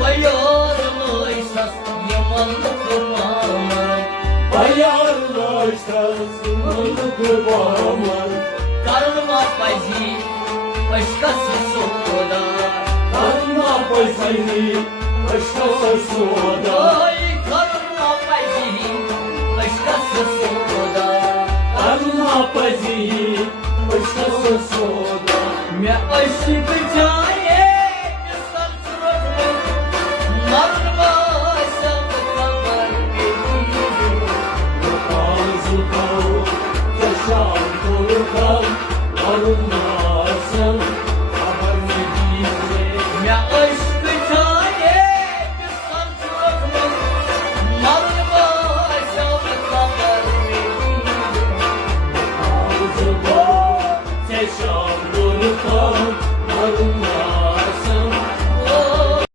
Bayarlıysa yamanlık aman. Bayarlıysa yamanlık aman. Karnıma payzi başkası soda. Karnıma payzi başkası soda. Ay karnıma payzi başkası soda. Karnıma payzi başkası soda. Me aşık can